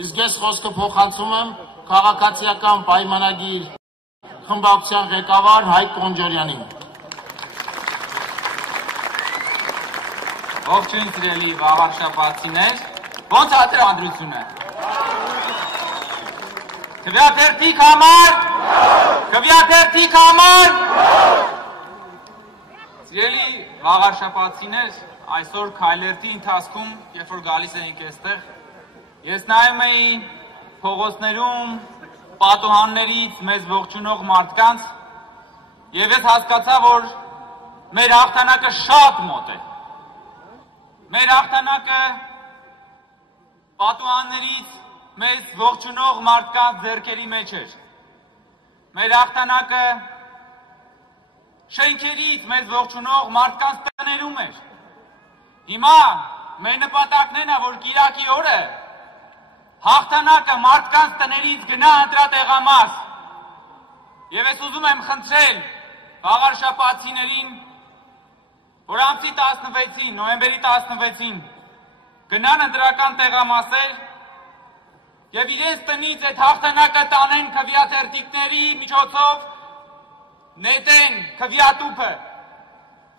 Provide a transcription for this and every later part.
Իսկ ես խոսքը փոխանցում եմ քաղաքացիական պայմանագիր խմբակցության ղեկավար Հայկ Կոնջարյանին։ Ողջույն սիրելի վաղարշաբաթցիներ, ո՞նց է տրամադրությունը։ Քվեաթերթիկ համար, քվեաթերթիկ համար։ Սիրելի վաղարշաբաթցիներ, այսօր քայլերթի ընթացքում, երբ որ գալիս էինք այստեղ, ես նայում էի փողոցներում պատուհաններից մեզ ողջունող մարդկանց եւ ես հասկացա, որ մեր հաղթանակը շատ մոտ է։ Մեր հաղթանակը պատուհաններից մեզ ողջունող մարդկանց ձեռքերի մեջ էր։ Մեր հաղթանակը շենքերից մեզ ողջունող մարդկանց տներում էր։ Հիմա մեր նպատակն է, որ Կիրակի օրը հաղթանակը մարդկանց տներից գնա ընտրատեղամաս։ Եվ ես ուզում եմ խնդրել վաղարշաբաթցիներին, որ ամսի 16-ին, նոյեմբերի 16-ին գնան ընտրական տեղամասեր եւ իրենց տնից այդ հաղթանակը տանեն քվեաթերթիկների միջոցով, նետեն քվեատուփը։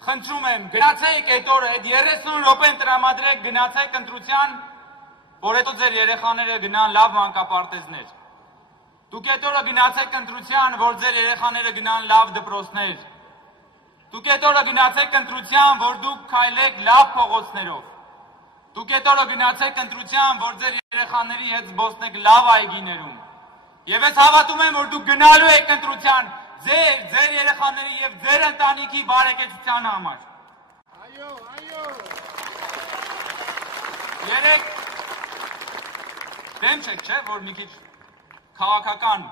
Խնդրում եմ, գնացեք այդ օրը, այդ 30 րոպեն տրամադրեք, գնացեք ընտրության, որ հետո ձեր երեխաները գնան լավ մանկապարտեզներ։ Դուք այդ օրը գնացեք ընտրության, որ ձեր երեխաները գնան լավ դպրոցներ։ Դուք այդ օրը գնացեք ընտրության, որ դուք քայլեք լավ փողոցներով։ Դուք այդ օրը գնացեք ընտրության, որ ձեր երեխաների հետ զբոսնեք լավ այգիներում։ Եվ ես հավատում եմ, որ դուք գնալու եք ընտրության ձեր երեխաների եւ ձեր ընտանիքի բարեկեցության համար։ Այո, այո։ Երեք դեմ չեք, չէ, որ մի քիչ քաղաքական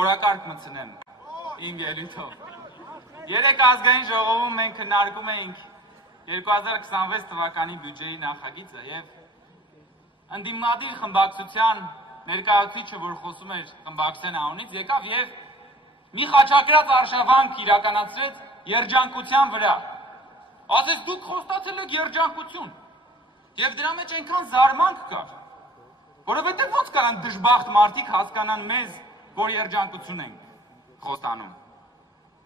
օրակարգ մտցնեմ իմ ելույթով։ Երեք ազգային ժողովում մենք քննարկում էինք 2026 թվականի բյուջեի նախագիծը եւ ընդդիմադիր խմբակցության ներկայացուցիչը, որ խոսում էր խմբակցության անունից, եկավ եւ մի խաչակրած արշավանք իրականացրեց երջանկության վրա։ Ասես դուք խոստացել եք երջանկություն։ Եվ դրա մեջ այնքան զարմանք կար, որովհետեւ ո՞նց կարան դժբախտ մարդիկ հասկանան մեզ, որ երջանկություն ենք խոստանում։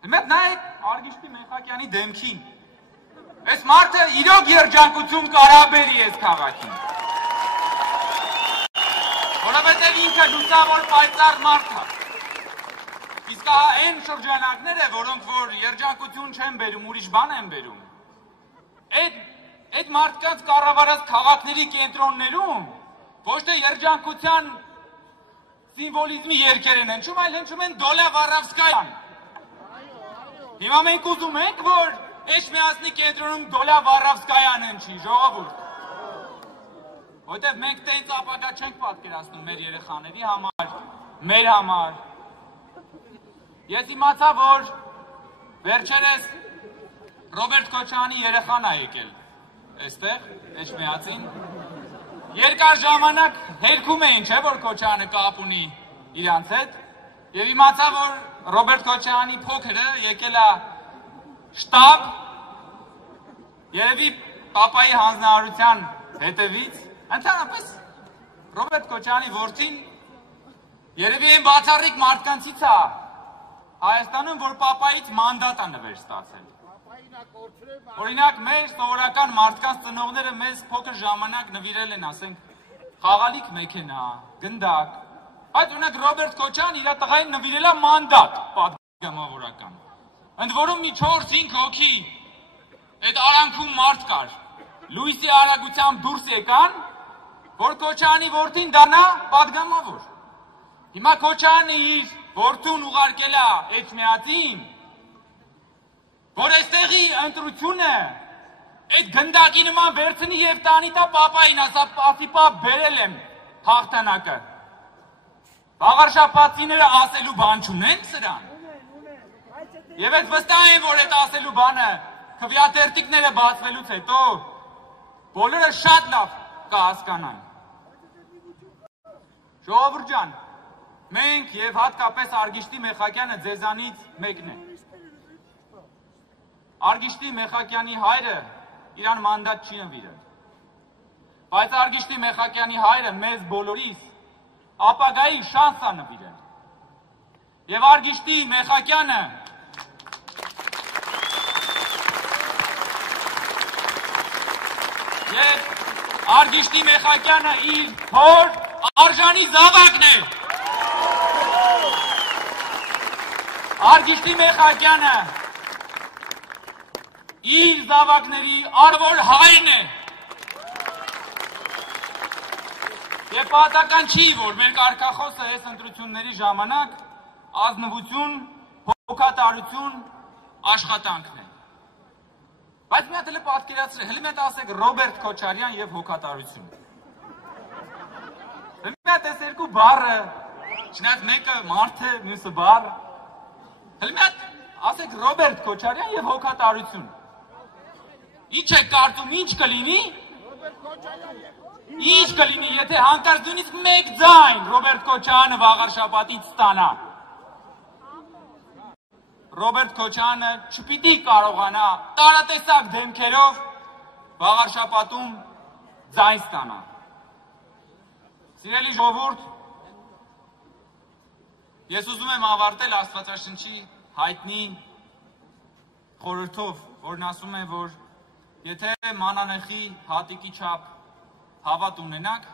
Դեմետ նայեք Արգիշտի Մեխակյանի դեմքին։ Այս մարդը իրոք երջանկություն կարաբերի այս քաղաքին։ Որովհետեւ ինքը լուսավոր պայծառ մարդ է։ Իսկ այն շրջանակները, որոնք որ երջանկություն չեն բերում, ուրիշ բան են բերում։ Այդ մարդկանց կառավարած քաղաքների կենտրոններում ոչ թե երջանկության սիմվոլիզմի երգեր են հնչում, այլ հնչում են Դոլա Վարավսկայան։ Հիմա մենք ուզում ենք, որ Էջմիածնի կենտրոնում Դոլա Վարավսկայան հնչի, ժողովուրդ։ Որտեվ մենք տենց ապագա չենք պատկերացնում մեր երեխաների համար, մեր համար։ Ես իմացա, որ վերջերս Ռոբերտ Քոչարյանի երեխան է եկել այստեղ, Էջմիածին։ Երկար ժամանակ հերքում էին, չէ, որ Քոչարյանը կապ ունի իրանց հետ, եւ իմացա, որ Ռոբերտ Քոչարյանի փոքրը եկել է շտաբ, երևի պապայի հանձնարարության հետևից, ընդհանրապես Ռոբերտ Քոչարյանի որդին երևի այն բացառիկ մարդկանցից է Հայաստանում, որ պապայից մանդատ է նվեր ստացել։ Օրինակ, մեր սովորական մարդկանց ծնողները մեզ փոքր ժամանակ նվիրել են, ասենք, խաղալիք մեքենա, գնդակ, այդ օրինակ Ռոբերտ Քոչարյանն իր տղային նվիրել է մանդատ պատգամավորական։ Ընդ որում մի 4-5 հոգի այդ արանքում մարդ կար, լույսի արագությամբ դուրս եկան, որ Քոչարյանի որդին դառնա պատգամավոր։ Հիմա Քոչարյանը իր որդուն ուղարկել է Էջմիածին, որ այստեղի ընտրությունը այդ գնդակի նման վերցնի եւ տանի տա պապային, ասա ասի պապ բերել եմ հաղթանակը։ Վաղարշաբաթցիները ասելու բան չունեն սրան։ Եվ այդ վստահ եմ, որ այդ ասելու բանը քվեաթերթիկները բացվելուց հետո բոլորը շատ լավ կհասկանան։ Ժողովուրդ ջան, մենք եւ հատկապես Արգիշտի Մեխակյանը ձեզանից մեկն է։ Արգիշտի Մեխակյանի հայրը իրան մանդատ չի նվիրել։ Բայց Արգիշտի Մեխակյանի հայրը մեզ բոլորիս ապագայի շանս է նվիրել։ Եվ Արգիշտի Մեխակյանը իր հոր արժանի զավակն է։ Արգիշտի Մեխակյանը իր զավակների արվոր հայրն է։ Եվ պատահական չի, որ մեր կարգախոսը այս ընտրությունների ժամանակ ազնվություն, հոգատարություն, աշխատանքն է։ Բայց մի հատ էլ պատկերացրեք, հենց մետ ասեք Ռոբերտ Քոչարյան եւ հոգատարություն։ Մի հատ այս երկու բառը, չնայած մեկը մարդ է, մյուսը բառ։ Հենց մի հատ ասեք Ռոբերտ Քոչարյան եւ հոգատարություն։ Ինչ է կարծում, ինչ կլինի։ Ինչ կլինի, եթե հանկարծ նույնիսկ մեկ ձայն Ռոբերտ Քոչարյանը վաղար շաբաթից ստանա։ Ռոբերտ Քոչարյանը չպիտի կարողանա տարատեսակ դեմքերով վաղար շաբաթում ձայն ստանա։ Սիրելի ժողովուրդ, ես ուզում եմ ավարտել Աստվածաշնչի հայտնի խորհրդով, որն ասում է, որ եթե մանանեխի հատիկի չափ հավատ ունենաք,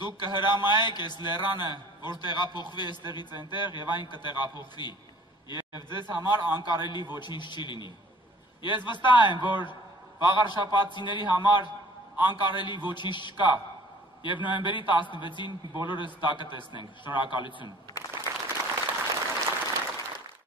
դուք կհրամայեք այս լեռանը, որ տեղափոխվի այստեղից այնտեղ եւ այն կտեղափոխվի եւ ձեզ համար անկարելի ոչինչ չի լինի։ Ես վստահ եմ, որ վաղարշաբաթցիների համար անկարելի ոչինչ չկա եւ նոյեմբերի 16-ին բոլորս դա կտեսնենք։ Շնորհակալություն։